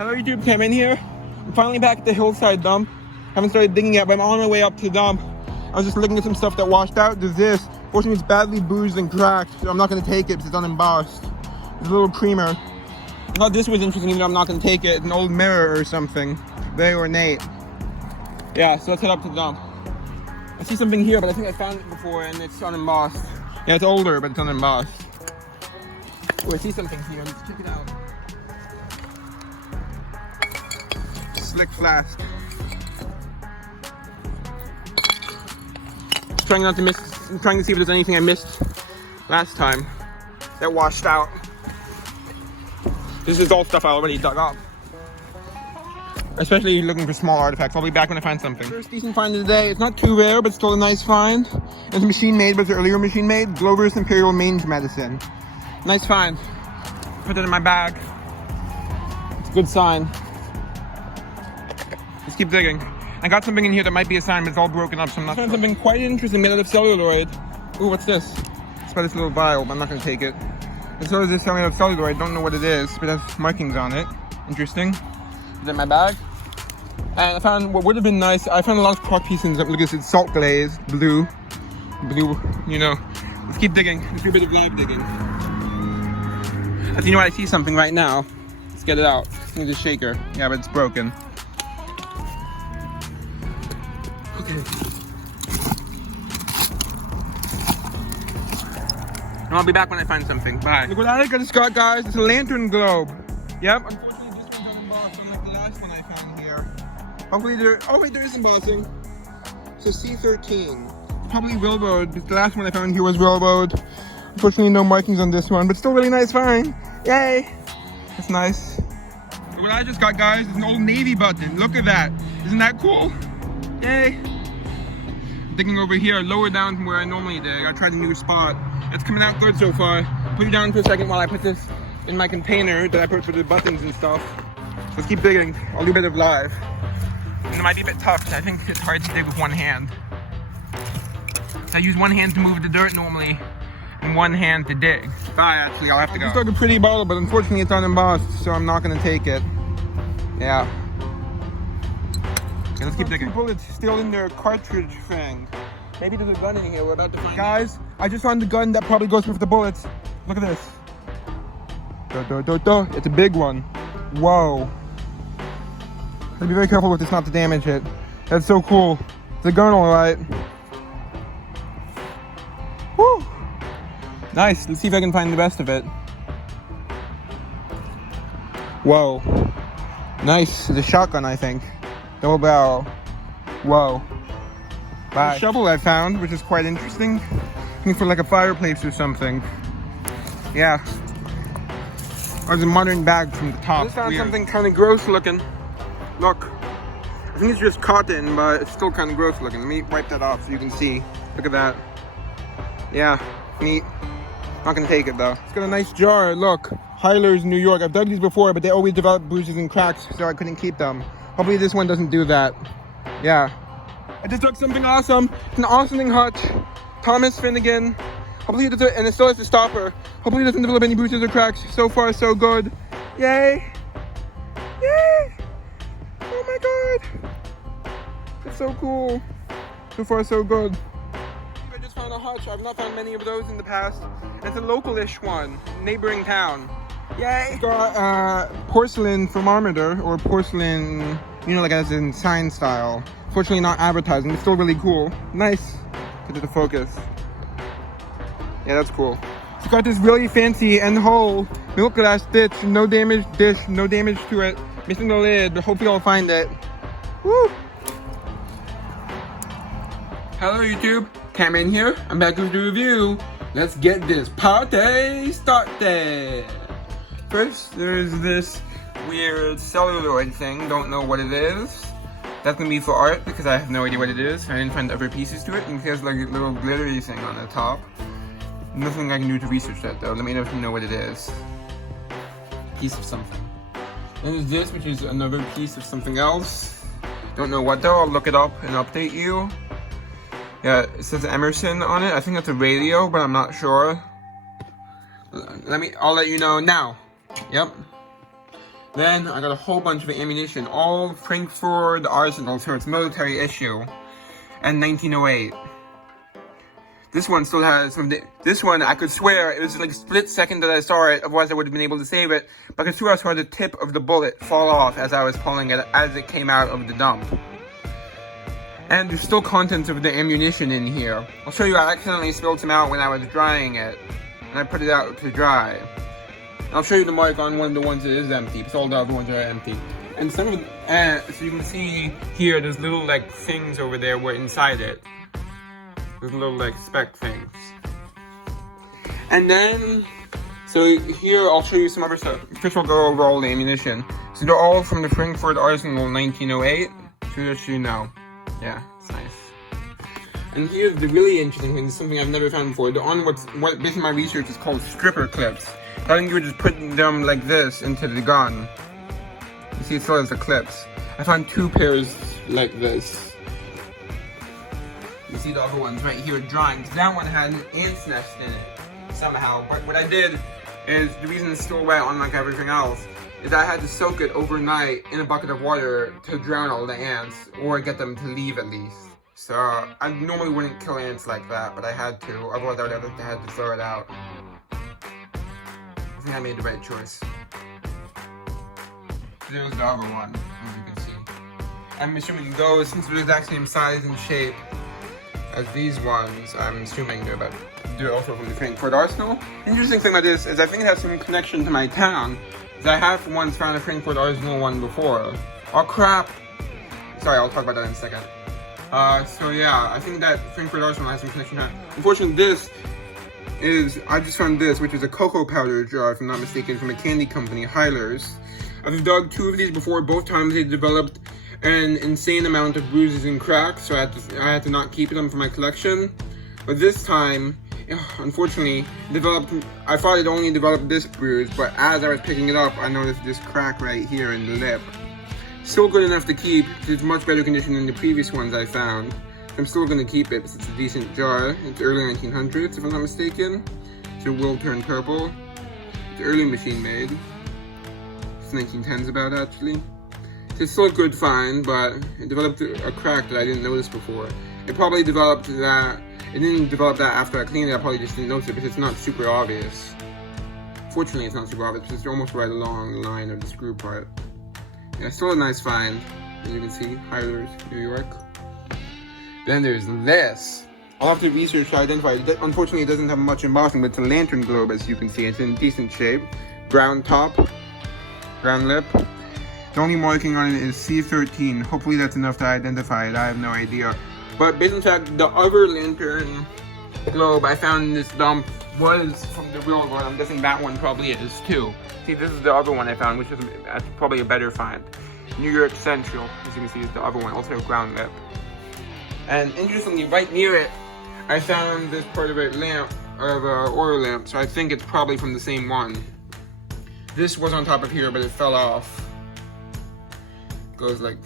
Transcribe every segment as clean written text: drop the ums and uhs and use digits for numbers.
Hello YouTube, Cameron here. I'm finally back at the Hillside dump. Haven't started digging yet, but I'm on my way up to the dump. I was just looking at some stuff that washed out. There's this. Fortunately, it's badly bruised and cracked, so I'm not going to take it because it's unembossed. There's a little creamer. I thought this was interesting, even though I'm not going to take it. It's an old mirror or something. Very ornate. Yeah, so let's head up to the dump. I see something here, but I think I found it before and it's unembossed. Yeah, it's older, but it's unembossed. Oh, I see something here. Let's check it out. Slick flask. Trying not to miss. I'm trying to see if there's anything I missed last time that washed out. This is all stuff I already dug up. Especially looking for small artifacts. I'll be back when I find something. First decent find of the day. It's not too rare, but still a nice find. It's a machine made, but it's an earlier machine made. Glover's Imperial Mange Medicine. Nice find. Put it in my bag. It's a good sign. Let's keep digging. I got something in here that might be a sign, but it's all broken up, so I'm not sure. I found something quite interesting made out of celluloid. Ooh, what's this? It's about this little vial, but I'm not going to take it. And so is this made out of celluloid. Don't know what it is, but it has markings on it. Interesting. Is in my bag. And I found what would have been nice. I found a lot of clock pieces. Look at this, it's salt glazed, blue, you know. Let's keep digging. Let's do a bit of live digging. As you know, I see something right now. Let's get it out. I need a shaker. Yeah, but it's broken. Okay. And I'll be back when I find something. Bye. Look what I just got, guys. It's a lantern globe. Yep. Unfortunately, this one's unembossed, unlike the last one I found here. Hopefully there. Oh wait, there is embossing. So C13. Probably railroad. The last one I found here was railroad. Unfortunately, no markings on this one, but still really nice find. Yay! That's nice. So what I just got, guys, is an old Navy button. Look at that. Isn't that cool? Yay! Digging over here, lower down from where I normally dig. I tried a new spot. It's coming out good so far. Put it down for a second while I put this in my container that I put for the buttons and stuff. So let's keep digging. I'll do a bit of live. And it might be a bit tough because I think it's hard to dig with one hand. I use one hand to move the dirt normally, and one hand to dig. Bye, actually, I'll have to go. It's like a pretty bottle, but unfortunately it's unembossed, so I'm not going to take it. Yeah. Okay, let's keep digging. Bullets still in their cartridge thing. Maybe there's a gun in here we're about to find. Guys, I just found the gun that probably goes with the bullets. Look at this. It's a big one. Whoa. Gotta be very careful with this not to damage it. That's so cool. It's a gun, alright. Woo! Nice. Let's see if I can find the best of it. Whoa. Nice. It's a shotgun, I think. Double barrel. Whoa. Bye. A shovel I found, which is quite interesting. Looking for like a fireplace or something. Yeah. Or it's a modern bag from the top. I just found something kind of gross looking. Look. I think it's just cotton, but it's still kind of gross looking. Let me wipe that off so you can see. Look at that. Yeah. Neat. Not gonna take it though. It's got a nice jar. Look. Hyler's, New York. I've dug these before, but they always develop bruises and cracks, so I couldn't keep them. Hopefully this one doesn't do that. Yeah. I just dug something awesome. It's an awesome thing, Hutch. Thomas Finnegan. Hopefully it doesn't, and it still has a stopper. Hopefully it doesn't develop any bruises or cracks. So far, so good. Yay! Yay! Oh my god! It's so cool. So far, so good. I just found a Hutch. I've not found many of those in the past. It's a local-ish one, neighboring town. Yay! It's got porcelain thermometer, or porcelain, you know, like as in sign style. Fortunately not advertising, but still really cool. Nice. Get to the focus. Yeah, that's cool. It's got this really fancy end hole, milk glass dish, no damage to it. Missing the lid, but hopefully I'll find it. Woo! Hello YouTube, Cameron here. I'm back with the review. Let's get this party started. First, there's this weird celluloid thing. Don't know what it is. That's gonna be for art because I have no idea what it is. I didn't find other pieces to it. And it has like a little glittery thing on the top. Nothing I can do to research that though. Let me know if you know what it is. Piece of something. And there's this, which is another piece of something else. Don't know what though. I'll look it up and update you. Yeah, it says Emerson on it. I think that's a radio, but I'm not sure. I'll let you know now. Yep. Then I got a whole bunch of ammunition, all Frankfurt Arsenal, so it's military issue, and 1908. This one still has this one, I could swear, it was like a split second that I saw it, otherwise I would have been able to save it, but I could swear I saw the tip of the bullet fall off as I was pulling it, as it came out of the dump. And there's still contents of the ammunition in here. I'll show you, I accidentally spilled some out when I was drying it, and I put it out to dry. And I'll show you the mark on one of the ones that is empty, because all the other ones are empty. And some of so you can see here, there's little like things over there were inside it. There's little like speck things. And then, so here I'll show you some other stuff. First we'll go over all the ammunition. So they're all from the Frankfurt Arsenal 1908. So just so you know. Yeah, it's nice. And here's the really interesting thing, something I've never found before. They're on what based on my research is called stripper clips. I think you would just put them like this into the gun. You see it still has the clips. I found 2 pairs like this. You see the other ones right here drying. That one had an ant's nest in it somehow. But what I did is, the reason it's still wet unlike everything else, is I had to soak it overnight in a bucket of water to drown all the ants, or get them to leave at least. So I normally wouldn't kill ants like that, but I had to, otherwise I would have had to throw it out. I think I made the right choice. There's the other one, as you can see. I'm assuming those, since they're the exact same size and shape as these ones, I'm assuming they're also from the Frankfurt Arsenal. Interesting thing about this is I think it has some connection to my town, because I have once found a Frankfurt Arsenal one before. Oh crap! Sorry, I'll talk about that in a second. So yeah, I think that Frankfurt Arsenal has some connection to that. Unfortunately, I just found this, which is a cocoa powder jar, if I'm not mistaken, from a candy company, Hillside. I've dug 2 of these before. Both times they developed an insane amount of bruises and cracks, so I had to not keep them for my collection. But this time, unfortunately, I thought it only developed this bruise, but as I was picking it up, I noticed this crack right here in the lip. Still good enough to keep. It's much better condition than the previous ones I found. I'm still going to keep it because it's a decent jar. It's early 1900s, if I'm not mistaken. So it will turn purple. It's early machine made. It's 1910s about, actually. It's still a good find, but it developed a crack that I didn't notice before. It probably developed that. It didn't develop that after I cleaned it. I probably just didn't notice it because it's not super obvious. Fortunately, it's not super obvious because it's almost right along the line of the screw part. Yeah, still a nice find. As you can see, Hillside, New York. Then there's this. I'll have to research to identify it. Unfortunately, it doesn't have much embossing, but it's a lantern globe, as you can see. It's in decent shape. Brown top, brown lip. The only marking on it is C13. Hopefully that's enough to identify it. I have no idea. But based on the fact, the other lantern globe I found in this dump was from the real one. I'm guessing that one probably is too. See, this is the other one I found, which is probably a better find. New York Central, as you can see, is the other one. Also a ground lip. And interestingly, right near it, I found this part of a lamp, of an oil lamp. So I think it's probably from the same one. This was on top of here, but it fell off. Goes like,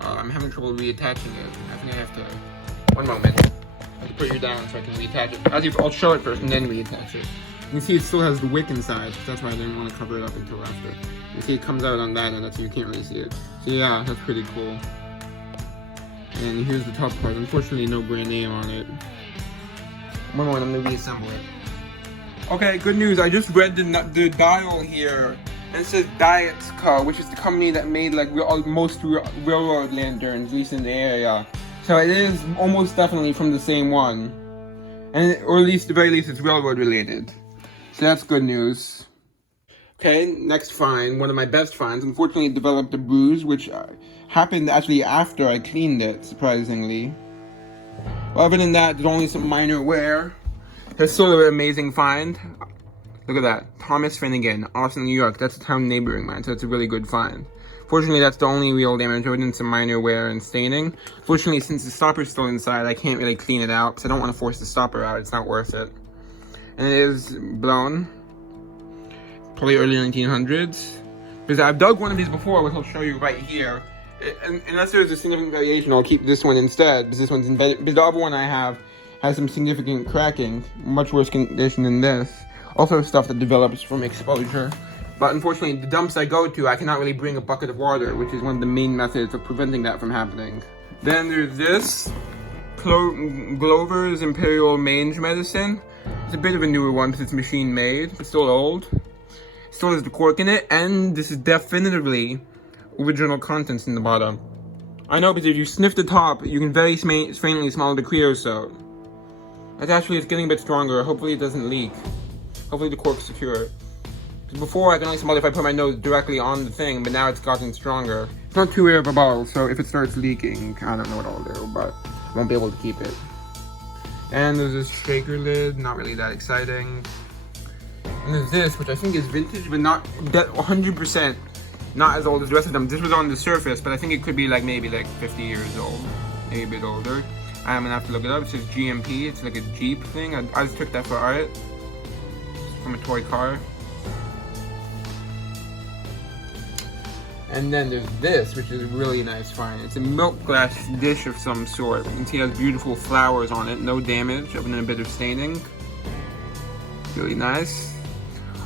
I'm having trouble reattaching it. I think I have to, one moment. I have to put you down so I can reattach it. I'll show it first and then reattach it. You can see it still has the wick inside, so that's why I didn't want to cover it up until after. You see it comes out on that end, that's so you can't really see it. So yeah, that's pretty cool. And here's the top part. Unfortunately, no brand name on it. One moment, I'm gonna reassemble it. Okay, good news. I just read the dial here. And it says Diets Co., which is the company that made like most railroad lanterns, at least in the area. So it is almost definitely from the same one, or at least, the very least, it's railroad related. So that's good news. Okay, next find, one of my best finds. Unfortunately, it developed a bruise, which happened actually after I cleaned it, surprisingly. But other than that, there's only some minor wear. It's still an amazing find. Look at that. Thomas Finnegan, Austin, New York. That's a town neighboring mine, so that's a really good find. Fortunately, that's the only real damage, other than some minor wear and staining. Fortunately, since the stopper's still inside, I can't really clean it out, because I don't want to force the stopper out. It's not worth it. And it is blown. Probably early 1900s. Because I've dug one of these before, which I'll show you right here. Unless there's a significant variation, I'll keep this one instead, because this one's in better. Because the other one I have has some significant cracking, much worse condition than this. Also stuff that develops from exposure. But unfortunately, the dumps I go to, I cannot really bring a bucket of water, which is one of the main methods of preventing that from happening. Then there's this, Glover's Imperial Mange Medicine. It's a bit of a newer one because it's machine made, but still old. Still has the cork in it, and this is definitively original contents in the bottom. I know, because if you sniff the top, you can very faintly smell the creosote. It's getting a bit stronger. Hopefully it doesn't leak. Hopefully the cork's secure. Because before I can only smell it if I put my nose directly on the thing, but now it's gotten stronger. It's not too rare of a bottle, so if it starts leaking, I don't know what I'll do, but I won't be able to keep it. And there's this shaker lid, not really that exciting. And there's this, which I think is vintage, but not 100% not as old as the rest of them. This was on the surface, but I think it could be like maybe like 50 years old, maybe a bit older. I'm gonna have to look it up. It says GMP. It's like a Jeep thing. I just took that for art from a toy car. And then there's this, which is a really nice find. It's a milk glass dish of some sort. You can see it has beautiful flowers on it, no damage, other than a bit of staining. Really nice.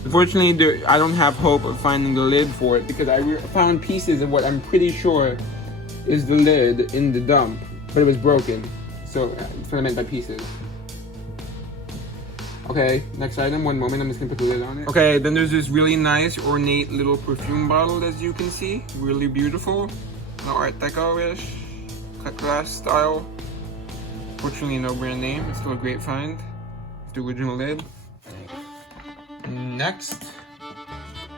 Unfortunately, I don't have hope of finding the lid for it because I found pieces of what I'm pretty sure is the lid in the dump, but it was broken. So that's what I meant by pieces. Okay, next item, one moment, I'm just gonna put the lid on it. Okay, then there's this really nice, ornate little perfume bottle, as you can see. Really beautiful. Art Deco-ish, cut glass style. Fortunately, no brand name, it's still a great find. It's the original lid. Next,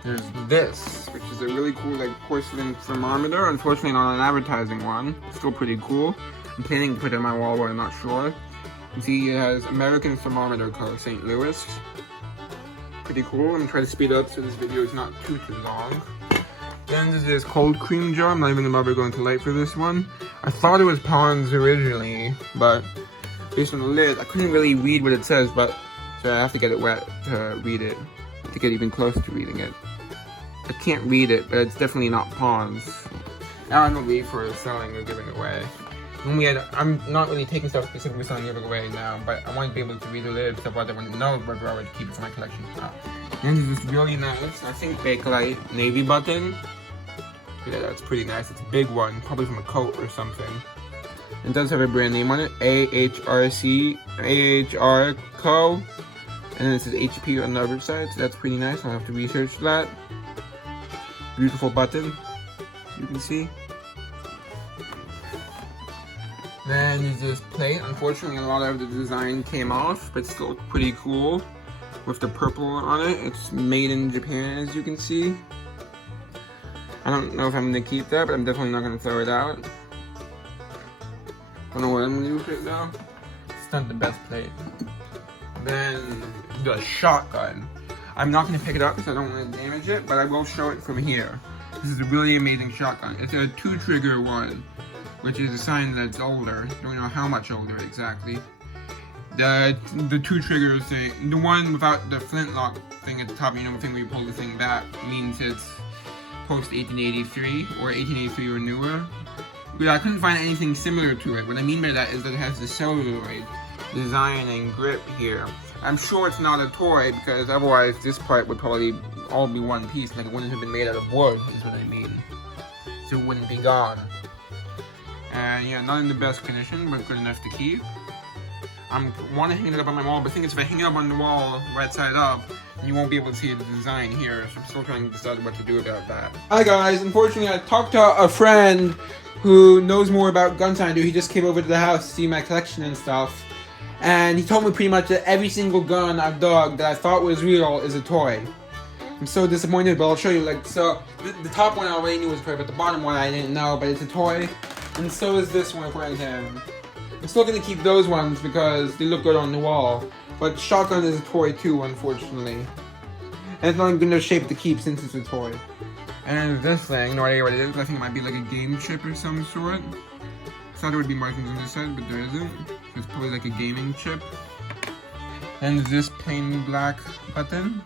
there's this, which is a really cool like porcelain thermometer. Unfortunately, not an advertising one. Still pretty cool. I'm planning to put it on my wall, but I'm not sure. You see, it has American Thermometer Co. St. Louis. Pretty cool. I'm gonna try to speed up so this video is not too long. Then there's this cold cream jar. I'm not even gonna bother going to light for this one. I thought it was Pond's originally, but based on the lid, I couldn't really read what it says, but so I have to get it wet to read it, to get even close to reading it. I can't read it, but it's definitely not Pond's. Now I don't leave for selling or giving away. I'm not really taking stuff specifically selling or giving away now, but I want to be able to read the lid, so I want to know whether I would keep it for my collection or not. And there's this really nice, I think, Bakelite navy button. Yeah, that's pretty nice. It's a big one, probably from a coat or something. It does have a brand name on it, AHR Co. And then it says HP on the other side, so that's pretty nice. I'll have to research that. Beautiful button, you can see. Then there's this plate. Unfortunately, a lot of the design came off, but still pretty cool. With the purple on it. It's made in Japan, as you can see. I don't know if I'm gonna keep that, but I'm definitely not gonna throw it out. Don't know what I'm gonna do with it though. It's not the best plate. Then the shotgun. I'm not gonna pick it up because I don't want to damage it, but I will show it from here. This is a really amazing shotgun. It's a 2-trigger one, which is a sign that it's older. Don't know how much older exactly. The 2 triggers thing, the one without the flintlock thing at the top, you know, the thing where you pull the thing back, means it's post 1883 or 1883 or newer. But I couldn't find anything similar to it. What I mean by that is that it has the celluloid design and grip here. I'm sure it's not a toy because otherwise this part would probably all be one piece, like it wouldn't have been made out of wood, is what I mean. So it wouldn't be gone. And yeah, not in the best condition, but good enough to keep. I want to hang it up on my wall, but the thing is, if I hang it up on the wall right side up, you won't be able to see the design here, so I'm still trying to decide what to do about that. Hi guys, unfortunately I talked to a friend who knows more about guns than I do. He just came over to the house to see my collection and stuff, and he told me pretty much that every single gun I've dug that I thought was real is a toy. I'm so disappointed, but I'll show you. Like, so the top one I already knew was a toy, but the bottom one I didn't know, but it's a toy. And so is this one according to him. I'm still gonna keep those ones because they look good on the wall. But shotgun is a toy too, unfortunately. And it's not in good enough shape to keep since it's a toy. And this thing, no idea what it is. I think it might be like a game chip or some sort. I thought there would be markings on this side, but there isn't. It's probably like a gaming chip. And this plain black button.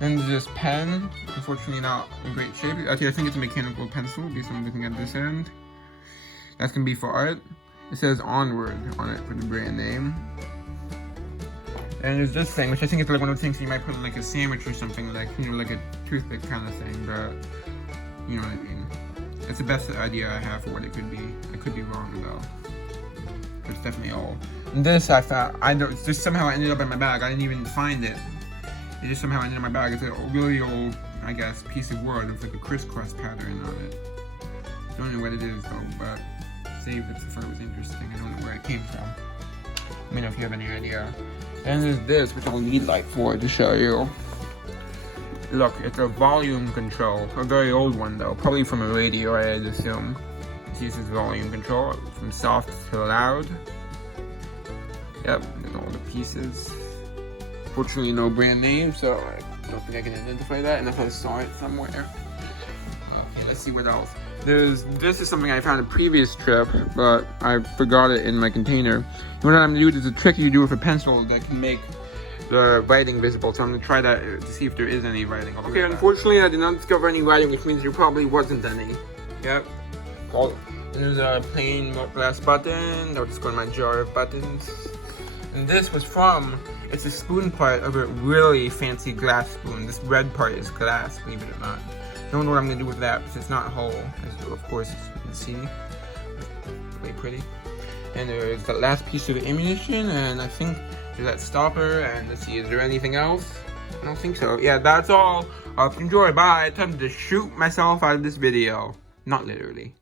And this pen, unfortunately not in great shape. Actually, I think it's a mechanical pencil, based on looking at this end. That's gonna be for art. It says Onward on it for the brand name. And there's this thing, which I think is like one of the things you might put in like a sandwich or something, like, you know, like a toothpick kind of thing, but you know what I mean. It's the best idea I have for what it could be. I could be wrong though. It's definitely old. And this I thought, this somehow ended up in my bag. I didn't even find it. It just somehow ended in my bag. It's a really old, I guess, piece of wood with like a crisscross pattern on it. Don't know what it is though, but saved it if it was interesting. I don't know where it came from. Let me know if you have any idea. And there's this, which I'll need light for to show you. Look, it's a volume control. A very old one though, probably from a radio, I'd assume. It uses volume control from soft to loud. Yep, and all the pieces. Fortunately, no brand name, so I don't think I can identify that unless I saw it somewhere. Okay, let's see what else. This is something I found a previous trip, but I forgot it in my container. What I'm gonna do is a trick you do with a pencil that can make the writing visible. So I'm gonna try that to see if there is any writing. Okay, unfortunately I did not discover any writing, which means there probably wasn't any. Yep. And there's a plain glass button. I'll just go in my jar of buttons. And this was from, it's the spoon part of a really fancy glass spoon. This red part is glass, believe it or not. Don't know what I'm gonna do with that because it's not whole, as of course you can see. Really pretty. And there's the last piece of ammunition, and I think there's that stopper. And let's see, is there anything else? I don't think so. Yeah, that's all. Hope you enjoy. Bye. Time to shoot myself out of this video. Not literally.